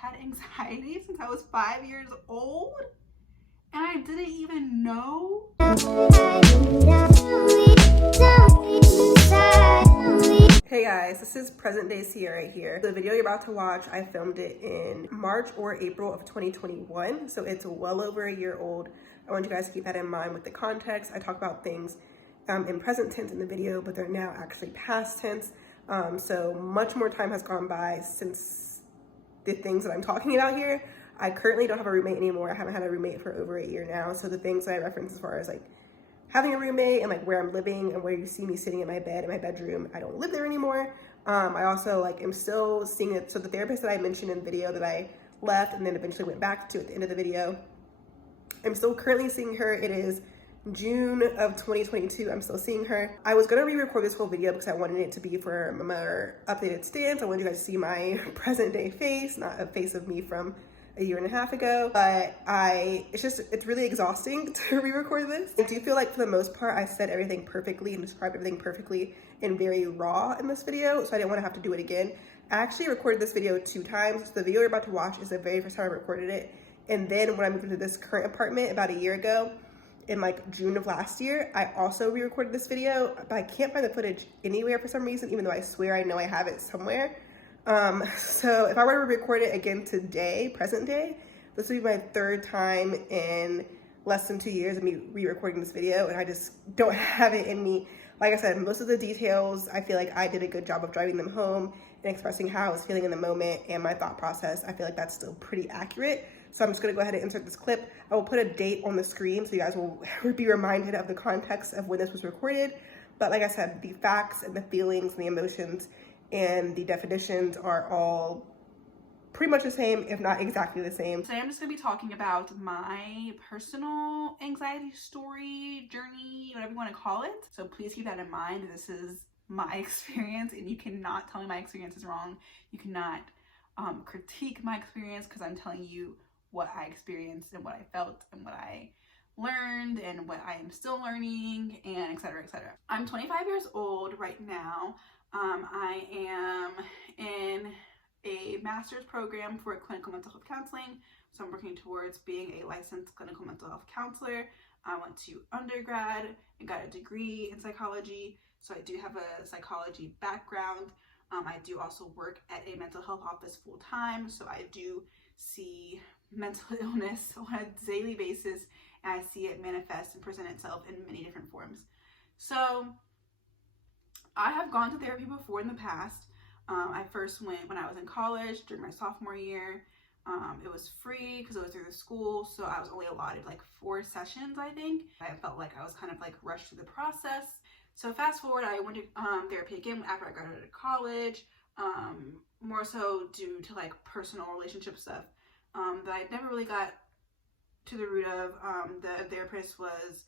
had anxiety since I was 5 years old and I didn't even know. Hey guys, this is present day Sia right here. The video you're about to watch, I filmed it in March or April of 2021, so it's well over a year old. I want you guys to keep that in mind with the context. I talk about things in present tense in the video, but they're now actually past tense. So much more time has gone by since the things that I'm talking about here. I currently don't have a roommate anymore. I haven't had a roommate for over a year now. So the things that I reference as far as like having a roommate and like where I'm living and where you see me sitting in my bed in my bedroom, I don't live there anymore. I also like am still seeing it. So the therapist that I mentioned in the video that I left and then eventually went back to at the end of the video, I'm still currently seeing her. It is June of 2022. I'm still seeing her. I was gonna re-record this whole video because I wanted it to be for a more updated stance. I wanted you guys to see my present day face, not a face of me from a year and a half ago, but it's really exhausting to re-record this. I do feel like for the most part, I said everything perfectly and described everything perfectly and very raw in this video, so I didn't want to have to do it again. I actually recorded this video 2 times. So the video you're about to watch is the very first time I recorded it. And then when I moved into this current apartment about a year ago, in like June of last year, I also re-recorded this video, but I can't find the footage anywhere for some reason, even though I swear I know I have it somewhere. So if I were to record it again today, present day, this would be my 3rd time in less than 2 years of me re-recording this video, and I just don't have it in me. Like I said, most of the details, I feel like I did a good job of driving them home and expressing how I was feeling in the moment and my thought process. I feel like that's still pretty accurate. So I'm just gonna go ahead and insert this clip. I will put a date on the screen so you guys will be reminded of the context of when this was recorded. But like I said, the facts and the feelings and the emotions and the definitions are all pretty much the same, if not exactly the same. Today I'm just gonna be talking about my personal anxiety story, journey, whatever you wanna call it. So please keep that in mind. This is my experience and you cannot tell me my experience is wrong. You cannot critique my experience because I'm telling you what I experienced and what I felt and what I learned and what I am still learning and etc. etc. I'm 25 years old right now. I am in a master's program for clinical mental health counseling. So I'm working towards being a licensed clinical mental health counselor. I went to undergrad and got a degree in psychology. So I do have a psychology background. I do also work at a mental health office full time. So I do see mental illness on a daily basis and I see it manifest and present itself in many different forms. So I have gone to therapy before in the past. I first went when I was in college during my sophomore year. It was free because it was through the school, so I was only allotted like 4 sessions, I think. I felt like I was kind of like rushed through the process. So fast forward, I went to therapy again after I graduated college, more so due to like personal relationship stuff that I never really got to the root of. The therapist was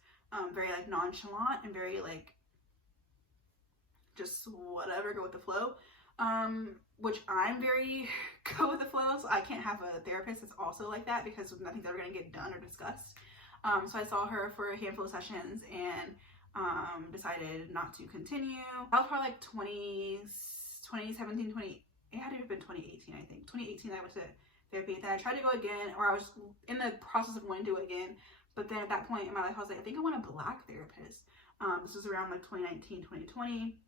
very like nonchalant and very like just whatever, go with the flow, which I'm very go with the flow, so I can't have a therapist that's also like that because nothing's ever going to get done or discussed. So I saw her for a handful of sessions and decided not to continue. That was probably like 2017, it had to have been 2018, I think. 2018 I went to therapy. Then I tried to go again, or I was in the process of wanting to do it again, but then at that point in my life I was like, I think I want a Black therapist. This was around like 2019, 2020.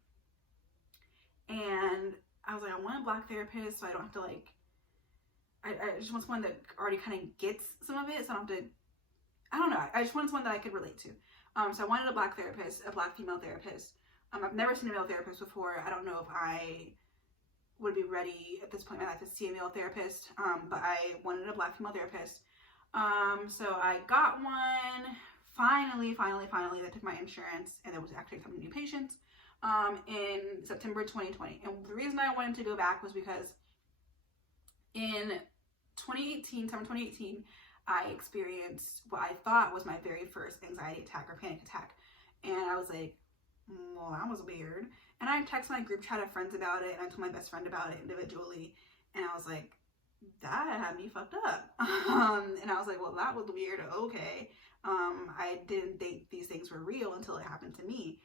And I was like, I want a Black therapist so I don't have to like, I just want someone that already kind of gets some of it, so I don't have to, I don't know, I just wanted someone that I could relate to. So I wanted a Black therapist, a Black female therapist. I've never seen a male therapist before. I don't know if I would be ready at this point in my life to see a male therapist, but I wanted a Black female therapist. So I got one, finally, they took my insurance and there was actually accepting new patients in September 2020. And the reason I wanted to go back was because in 2018, summer 2018, I experienced what I thought was my very first anxiety attack or panic attack. And I was like, well, that was weird. And I texted my group chat of friends about it and I told my best friend about it individually. And I was like, that had me fucked up. And I was like, well, that was weird. Okay. I didn't think these things were real until it happened to me.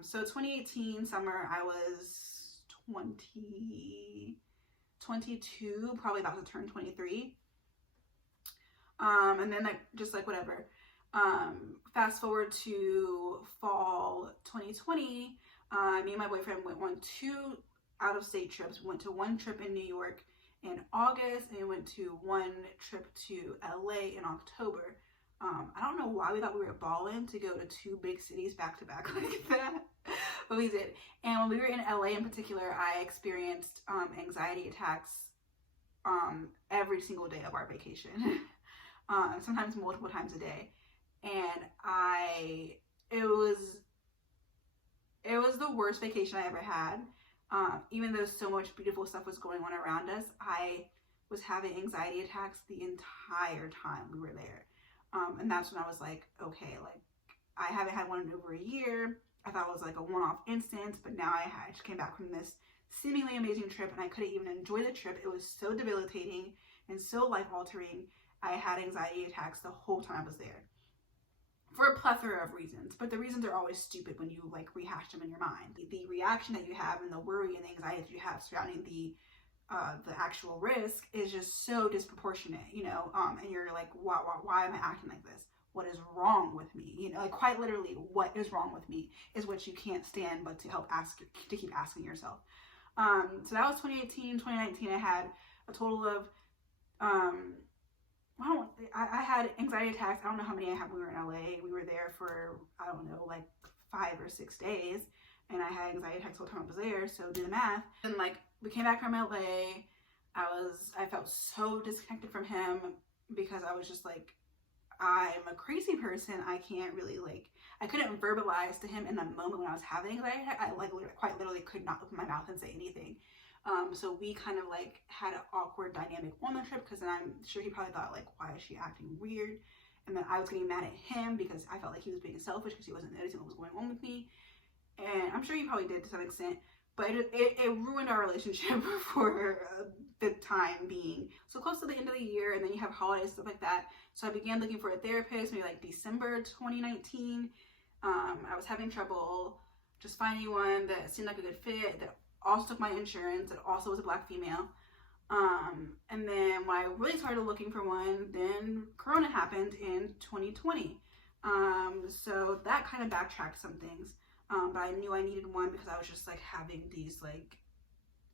So 2018 summer, I was 20, 22, probably about to turn 23. And then whatever. Fast forward to fall 2020, me and my boyfriend went on 2 out-of-state trips. We went to one trip in New York in August, and we went to one trip to LA in October. I don't know why we thought we were balling to go to 2 big cities back to back like that, but we did. And when we were in LA in particular, I experienced anxiety attacks every single day of our vacation, sometimes multiple times a day. And it was the worst vacation I ever had. Even though so much beautiful stuff was going on around us, I was having anxiety attacks the entire time we were there. And that's when I was like, okay, like, I haven't had one in over a year. I thought it was like a one-off instance, but now I just came back from this seemingly amazing trip, and I couldn't even enjoy the trip. It was so debilitating and so life-altering. I had anxiety attacks the whole time I was there, for a plethora of reasons, but the reasons are always stupid when you like rehash them in your mind. The reaction that you have and the worry and the anxiety that you have surrounding the actual risk is just so disproportionate, you know, and you're like, why am I acting like this? What is wrong with me? You know, like, quite literally, what is wrong with me is what you can't stand but to keep asking yourself. So that was 2018. 2019, I had a total of I had anxiety attacks. I don't know how many I had when we were in LA. We were there for, I don't know, like 5 or 6 days, and I had anxiety attacks the whole time I was there, so do the math. And like, we came back from LA, I felt so disconnected from him, because I was just like, I'm a crazy person. I can't really, like, I couldn't verbalize to him in the moment when I was having anxiety. I like quite literally could not open my mouth and say anything. So we kind of like had an awkward dynamic on the trip, because then I'm sure he probably thought, like, why is she acting weird? And then I was getting mad at him because I felt like he was being selfish because he wasn't noticing what was going on with me. And I'm sure he probably did to some extent, but it ruined our relationship for the time being. So close to the end of the year, and then you have holidays, stuff like that. So I began looking for a therapist, maybe like December 2019. I was having trouble just finding one that seemed like a good fit, that also took my insurance, that also was a Black female. And then when I really started looking for one, then Corona happened in 2020. So that kind of backtracked some things. But I knew I needed one because I was just like having these like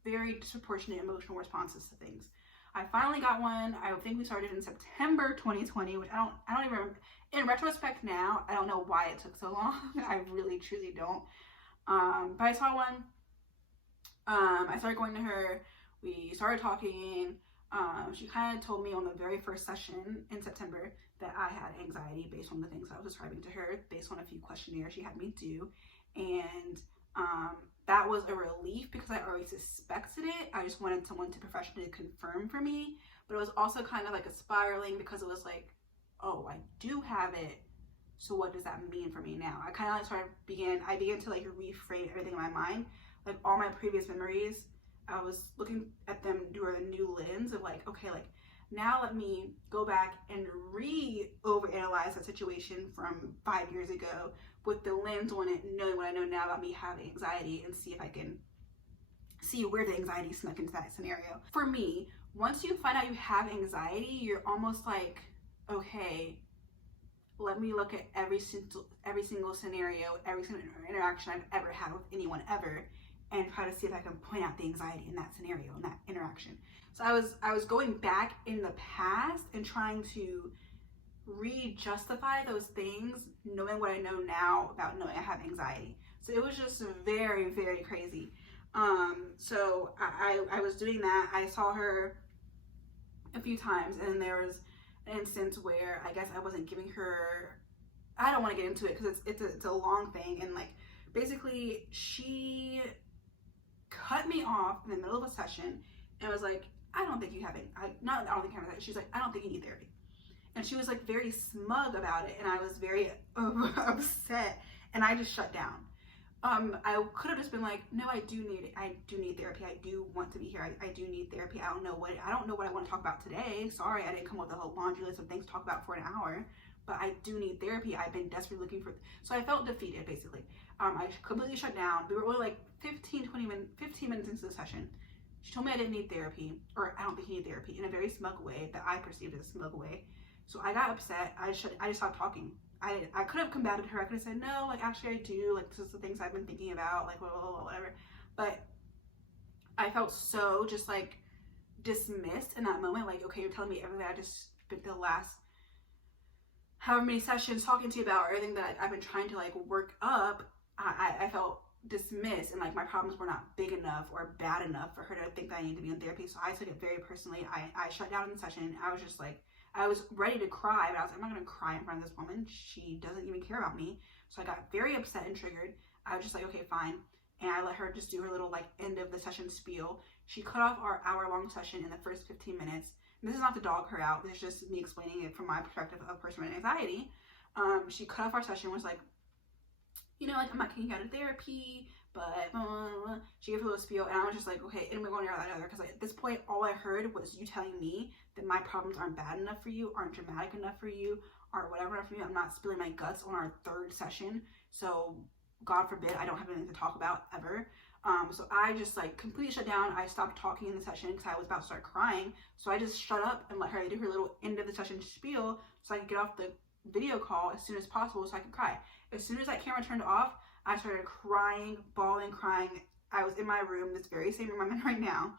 very disproportionate emotional responses to things. I finally got one. I think we started in September 2020, which I don't even remember. In retrospect now, I don't know why it took so long. I really truly don't. But I saw one. I started going to her. We started talking. She kind of told me on the very first session in September that I had anxiety based on the things I was describing to her, based on a few questionnaires she had me do. And that was a relief because I already suspected it. I just wanted someone to professionally confirm for me. But it was also kind of like a spiraling, because it was like, oh, I do have it. So what does that mean for me now? I kind of like I began to like reframe everything in my mind. Like all my previous memories, I was looking at them through a new lens of like, okay, like now let me go back and overanalyze that situation from 5 years ago with the lens on it, knowing what I know now about me having anxiety, and see if I can see where the anxiety snuck into that scenario. For me, once you find out you have anxiety, you're almost like, okay, let me look at every single scenario, every single interaction I've ever had with anyone ever, and try to see if I can point out the anxiety in that scenario, in that interaction. So I was going back in the past and trying to re-justify those things, knowing what I know now about knowing I have anxiety. So it was just very, very crazy. So I was doing that. I saw her a few times, and there was an instance where I guess I wasn't giving her, I don't want to get into it because it's a long thing, and like basically she cut me off in the middle of a session and was like, I don't think you have it. I don't think you have it. She's like, I don't think you need therapy. And she was like very smug about it, and I was very upset, and I just shut down. I could have just been like, no, I do need therapy. I do want to be here. I do need therapy. I don't know what I want to talk about today. Sorry, I didn't come up with a whole laundry list of things to talk about for an hour, but I do need therapy. I've been desperately looking for, so I felt defeated basically. I completely shut down. We were only like 15 minutes into the session. She told me I didn't need therapy, or I don't think he needed therapy, in a very smug way that I perceived as a smug way. So I got upset. I just stopped talking. I could have combated her. I could have said, no, like, actually I do. Like, this is the things I've been thinking about, like, blah, blah, blah, whatever. But I felt so just, like, dismissed in that moment. Like, okay, you're telling me everything I just spent the last however many sessions talking to you about, or everything that I've been trying to, like, work up. I felt dismissed, and like my problems were not big enough or bad enough for her to think that I needed to be in therapy. So I took it very personally. I shut down in the session. I was just like, I was ready to cry, but I was like, I'm not gonna cry in front of this woman. She doesn't even care about me. So I got very upset and triggered. I was just like, okay, fine. And I let her just do her little like end of the session spiel. She cut off our hour-long session in the first 15 minutes. And this is not to dog her out. This is just me explaining it from my perspective of a person with anxiety. She cut off our session, was like, you know, like, I'm not kicking you out of therapy, but blah, blah, blah. She gave a little spiel, and I was just like, okay, and we're going to that other, because like, at this point, all I heard was you telling me that my problems aren't bad enough for you, aren't dramatic enough for you, or whatever enough for you. I'm not spilling my guts on our third session, so God forbid I don't have anything to talk about ever. So I just like completely shut down. I stopped talking in the session because I was about to start crying. So I just shut up and let her do her little end of the session spiel so I could get off the video call as soon as possible so I could cry. As soon as that camera turned off, I started crying, bawling, crying. I was in my room, this very same room I'm in right now.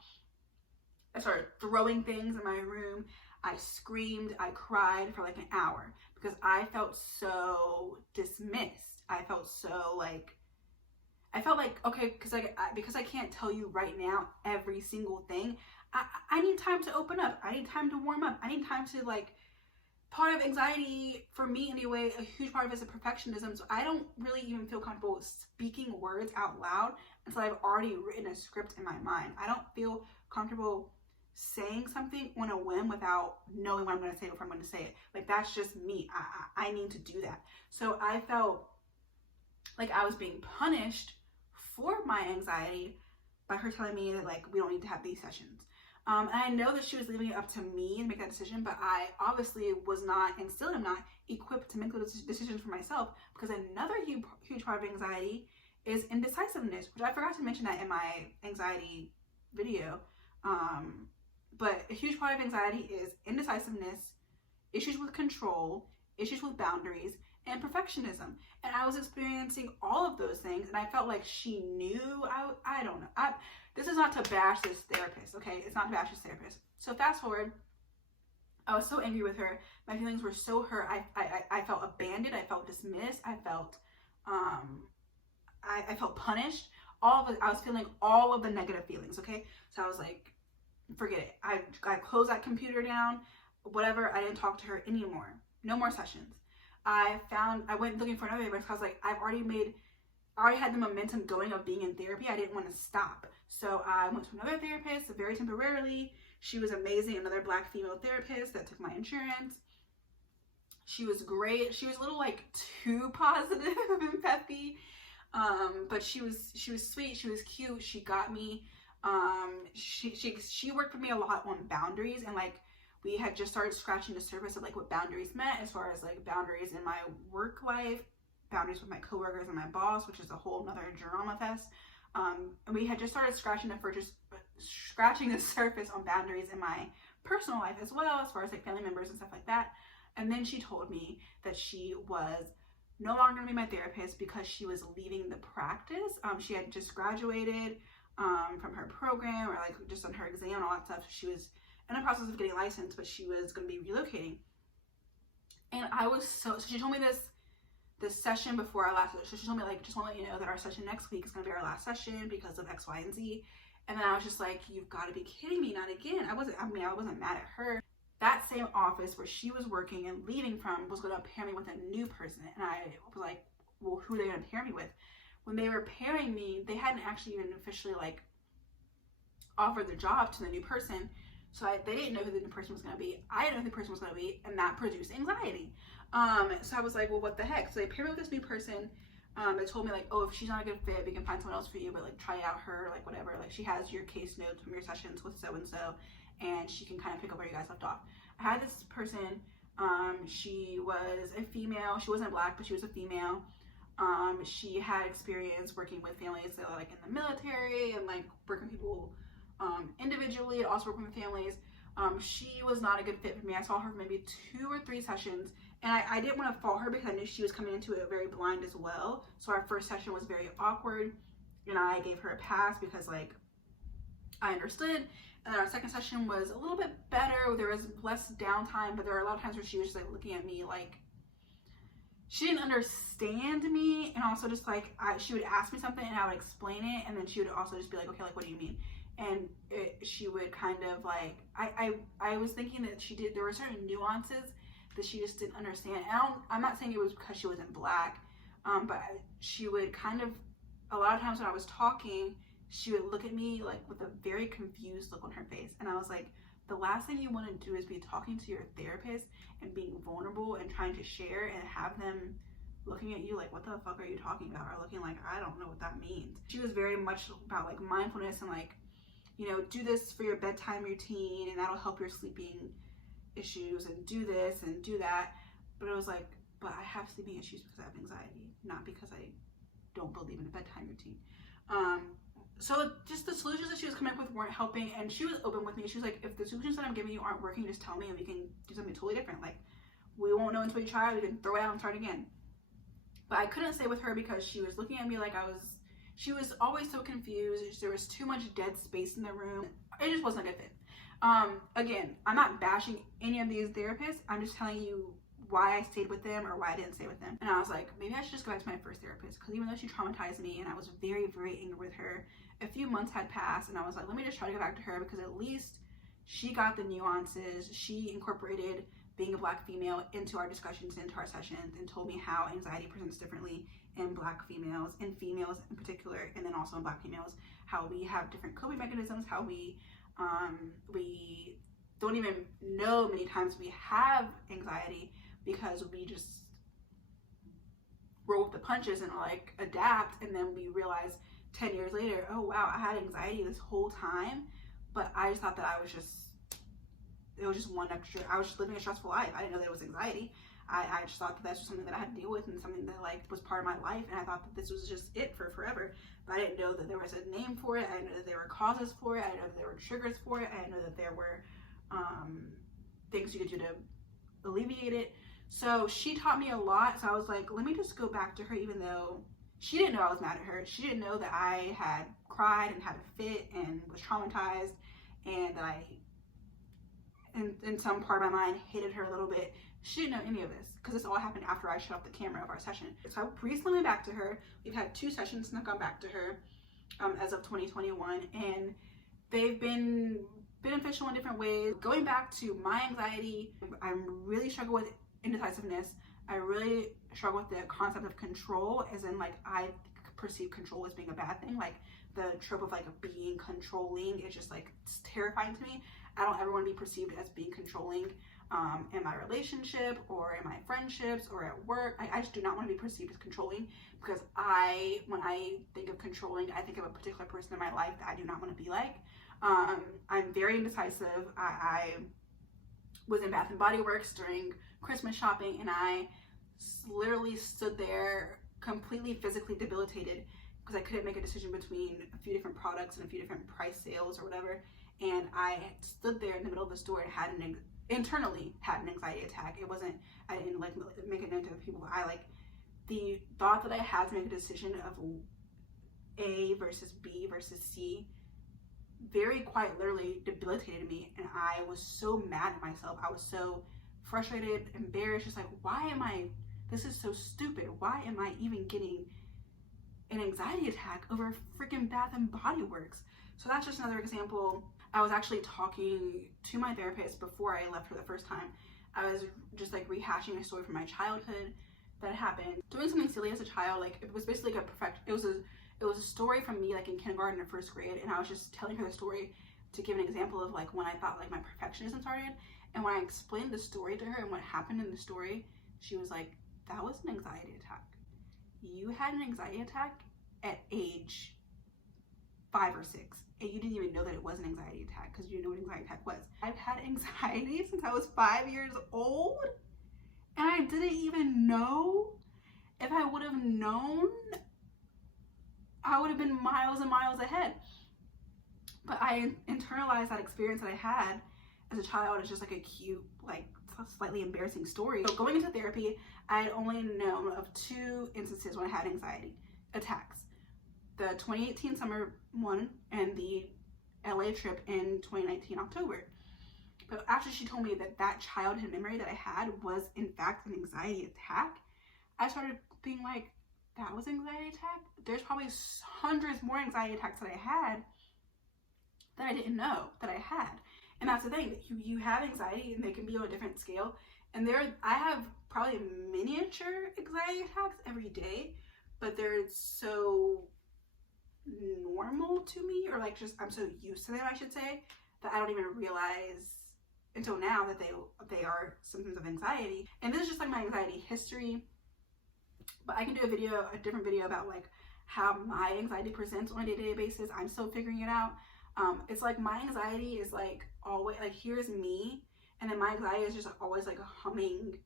I started throwing things in my room. I screamed, I cried for like an hour because I felt so dismissed. I felt so like, okay, because I can't tell you right now every single thing. I need time to open up. I need time to warm up. I need time to like, part of anxiety, for me anyway, a huge part of it is a perfectionism. So I don't really even feel comfortable speaking words out loud until I've already written a script in my mind. I don't feel comfortable saying something on a whim without knowing what I'm going to say before I'm going to say it. Like, that's just me. I need to do that. So I felt like I was being punished for my anxiety by her telling me that, like, we don't need to have these sessions. And I know that she was leaving it up to me to make that decision, but I obviously was not, and still am not, equipped to make those decisions for myself, because another huge part of anxiety is indecisiveness, which I forgot to mention that in my anxiety video. But a huge part of anxiety is indecisiveness, issues with control, issues with boundaries, and perfectionism. And I was experiencing all of those things, and I felt like she knew. I don't know. This is not to bash this therapist, okay? It's not to bash this therapist. So fast forward, I was so angry with her. My feelings were so hurt. I felt abandoned. I felt dismissed. I felt punished. I was feeling all of the negative feelings, okay? So I was like, forget it. I closed that computer down, whatever. I didn't talk to her anymore. No more sessions. I went looking for another therapist because I was like, I already had the momentum going of being in therapy. I didn't want to stop. So I went to another therapist very temporarily. She was amazing. Another Black female therapist that took my insurance. She was great. She was a little like too positive and peppy. But she was sweet. She was cute. She got me. She worked with me a lot on boundaries, and like, we had just started scratching the surface of like what boundaries meant, as far as like boundaries in my work life, boundaries with my coworkers and my boss, which is a whole nother drama fest. And we had just started scratching the surface on boundaries in my personal life as well, as far as like family members and stuff like that. And then she told me that she was no longer going to be my therapist because she was leaving the practice. She had just graduated from her program, or like just on her exam and all that stuff. She was in the process of getting licensed, but she was going to be relocating. And I was so she told me this session before our last, so she told me, like, just want to let you know that our session next week is going to be our last session because of X, Y, and Z. And then I was just like, you've got to be kidding me, not again. I wasn't mad at her. That same office where she was working and leaving from was going to pair me with a new person. And I was like, well, who are they going to pair me with? When they were pairing me, they hadn't actually even officially like offered the job to the new person. So they didn't know who the new person was going to be. I didn't know who the person was going to be, and that produced anxiety. So I was like, well, what the heck? So they paired me with this new person. They told me, like, oh, if she's not a good fit, we can find someone else for you, but like, try out her, like, whatever. Like, she has your case notes from your sessions with so-and-so, and she can kind of pick up where you guys left off. I had this person. She was a female. She wasn't Black, but she was a female. She had experience working with families that were like in the military and like working with people individually, also working with families. She was not a good fit for me. I saw her for maybe 2 or 3 sessions, and I didn't want to fault her because I knew she was coming into it very blind as well. So our first session was very awkward, and I gave her a pass because like I understood. And then our second session was a little bit better. There was less downtime, but there were a lot of times where she was just like looking at me like she didn't understand me, and also just like she would ask me something and I would explain it, and then she would also just be like, okay, like what do you mean? And she would kind of like I was thinking that there were certain nuances that she just didn't understand. And I'm not saying it was because she wasn't black, but she would kind of, a lot of times when I was talking, she would look at me like with a very confused look on her face, and I was like, the last thing you want to do is be talking to your therapist and being vulnerable and trying to share and have them looking at you like, what the fuck are you talking about? Or looking like, I don't know what that means. She was very much about like mindfulness and like, you know, do this for your bedtime routine and that'll help your sleeping issues, and do this and do that. But it was like, but I have sleeping issues because I have anxiety, not because I don't believe in a bedtime routine. So just the solutions that she was coming up with weren't helping, and she was open with me. She was like, if the solutions that I'm giving you aren't working, just tell me and we can do something totally different. Like, we won't know until you try, we can throw it out and start again. But I couldn't stay with her because she was looking at me like she was always so confused. There was too much dead space in the room. It just wasn't a good fit. Again, I'm not bashing any of these therapists. I'm just telling you why I stayed with them or why I didn't stay with them. And I was like, maybe I should just go back to my first therapist, because even though she traumatized me and I was very, very angry with her, a few months had passed and I was like, let me just try to go back to her, because at least she got the nuances. She incorporated being a black female into our discussions, into our sessions, and told me how anxiety presents differently in black females, in females in particular, and then also in black females, how we have different coping mechanisms, how we don't even know many times we have anxiety because we just roll with the punches and like adapt, and then we realize 10 years later, oh wow, I had anxiety this whole time, but I just thought that it was just one extra, I was just living a stressful life. I didn't know that it was anxiety. I just thought that that's just something that I had to deal with and something that like was part of my life, and I thought that this was just it for forever. But I didn't know that there was a name for it. I didn't know that there were causes for it. I didn't know that there were triggers for it. I didn't know that there were things you could do to alleviate it. So she taught me a lot. So I was like, let me just go back to her, even though she didn't know I was mad at her. She didn't know that I had cried and had a fit and was traumatized, and that I, in some part of my mind, hated her a little bit. She didn't know any of this, because this all happened after I shut off the camera of our session. So I recently went back to her. We've had 2 sessions and I've gone back to her as of 2021, and they've been beneficial in different ways. Going back to my anxiety, I really struggle with indecisiveness. I really struggle with the concept of control, as in like I perceive control as being a bad thing. Like the trope of like being controlling is just like, it's terrifying to me. I don't ever want to be perceived as being controlling in my relationship or in my friendships or at work. I just do not want to be perceived as controlling, because when I think of controlling, I think of a particular person in my life that I do not want to be like. I'm very indecisive. I was in Bath and Body Works during Christmas shopping, and I literally stood there completely physically debilitated because I couldn't make a decision between a few different products and a few different price sales or whatever. And I stood there in the middle of the store and internally had an anxiety attack. I didn't like make it known to people. The thought that I had to make a decision of A versus B versus C very quite literally debilitated me, and I was so mad at myself. I was so frustrated, embarrassed, just like, this is so stupid. Why am I even getting an anxiety attack over freaking Bath and Body Works? So that's just another example. I was actually talking to my therapist before I left for the first time. I was just like rehashing a story from my childhood that happened. Doing something silly as a child, like it was basically like it was a story from me like in kindergarten or first grade, and I was just telling her the story to give an example of like when I thought like my perfectionism started. And when I explained the story to her and what happened in the story, she was like, that was an anxiety attack. You had an anxiety attack at age 5 or 6, and you didn't even know that it was an anxiety attack because you didn't know what an anxiety attack was. I've had anxiety since I was 5 years old, and I didn't even know. If I would have known, I would have been miles and miles ahead. But I internalized that experience that I had as a child as just like a cute, like slightly embarrassing story. So going into therapy, I had only known of 2 instances when I had anxiety attacks. The 2018 summer one and the LA trip in 2019 October. But after she told me that childhood memory that I had was in fact an anxiety attack, I started being like, that was an anxiety attack? There's probably hundreds more anxiety attacks that I had that I didn't know that I had. And that's the thing, you have anxiety and they can be on a different scale. And I have probably miniature anxiety attacks every day, but they're so normal to me, or like just I'm so used to them, I should say, that I don't even realize until now that they are symptoms of anxiety. And this is just like my anxiety history, but I can do a different video about like how my anxiety presents on a day-to-day basis. I'm still figuring it out. It's like my anxiety is like always like, here's me, and then my anxiety is just always like hovering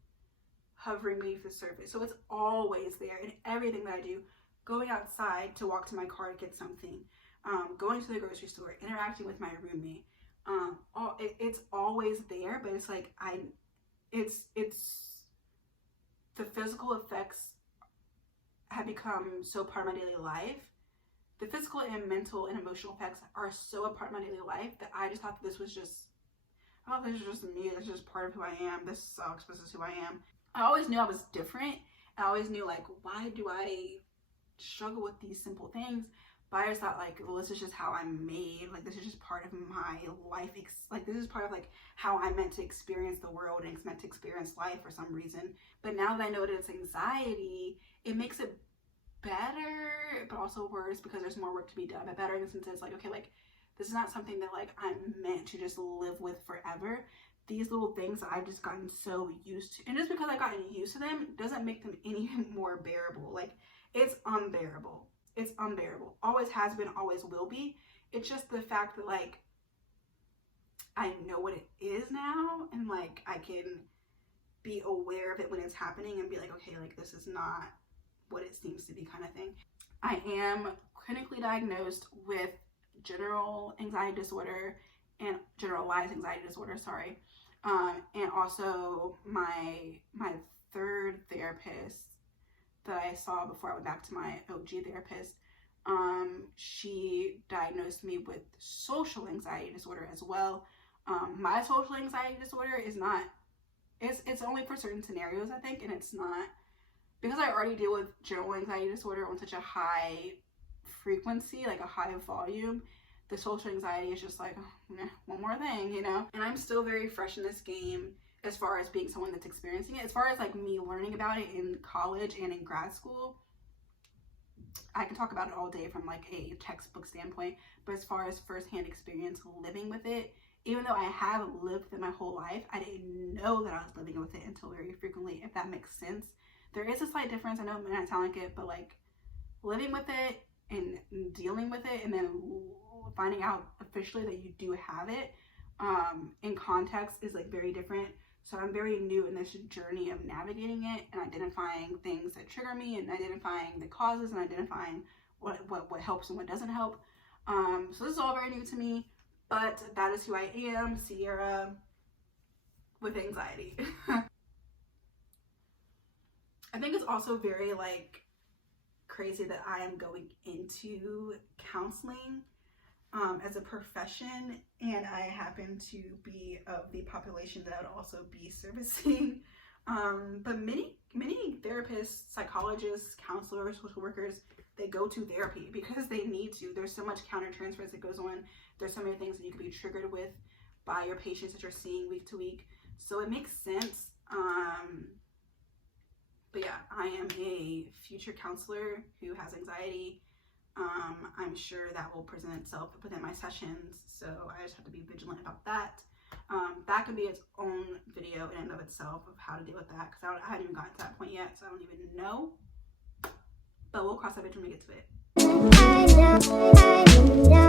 beneath the surface. So it's always there in everything that I do. Going outside to walk to my car to get something, going to the grocery store, interacting with my roommate, it's always there. But it's like it's the physical effects have become so part of my daily life. The physical and mental and emotional effects are so a part of my daily life that I just thought that this was just, oh, this is just me. This is just part of who I am. This sucks. This is who I am. I always knew I was different. I always knew like, why do I struggle with these simple things? But I just thought like, well, this is just how I'm made. Like, this is just part of my life. Like, this is part of like how I'm meant to experience the world and meant to experience life for some reason. But now that I know that it's anxiety, it makes it better, but also worse because there's more work to be done. But better in the sense that it's like, okay, like this is not something that like I'm meant to just live with forever. These little things that I've just gotten so used to, and just because I've gotten used to them doesn't make them any more bearable. Like, it's unbearable. It's unbearable. Always has been, always will be. It's just the fact that like I know what it is now, and like I can be aware of it when it's happening and be like, okay, like this is not what it seems to be, kind of thing. I am clinically diagnosed with general anxiety disorder and generalized anxiety disorder, sorry. And also my third therapist that I saw before I went back to my OG therapist, she diagnosed me with social anxiety disorder as well. My social anxiety disorder is not, it's only for certain scenarios, I think, and it's not, because I already deal with general anxiety disorder on such a high frequency, like a high volume. The social anxiety is just like, one more thing, you know? And I'm still very fresh in this game as far as being someone that's experiencing it. As far as like me learning about it in college and in grad school, I can talk about it all day from like a textbook standpoint. But as far as firsthand experience living with it, even though I have lived with it my whole life, I didn't know that I was living with it until very frequently, if that makes sense. There is a slight difference. I know it might not sound like it, but like living with it and dealing with it and then finding out officially that you do have it in context is like very different. So I'm very new in this journey of navigating it and identifying things that trigger me and identifying the causes and identifying what helps and what doesn't help. So this is all very new to me, but that is who I am, Sierra with anxiety. I think it's also very like crazy that I am going into counseling as a profession, and I happen to be of the population that I would also be servicing. But many therapists, psychologists, counselors, social workers, they go to therapy because they need to. There's so much countertransference that goes on. There's so many things that you could be triggered with by your patients that you're seeing week to week. So it makes sense. But yeah, I am a future counselor who has anxiety. I'm sure that will present itself within my sessions, so I just have to be vigilant about that. That could be its own video in and of itself of how to deal with that, because I haven't even gotten to that point yet, so I don't even know. But we'll cross that bridge when we get to it.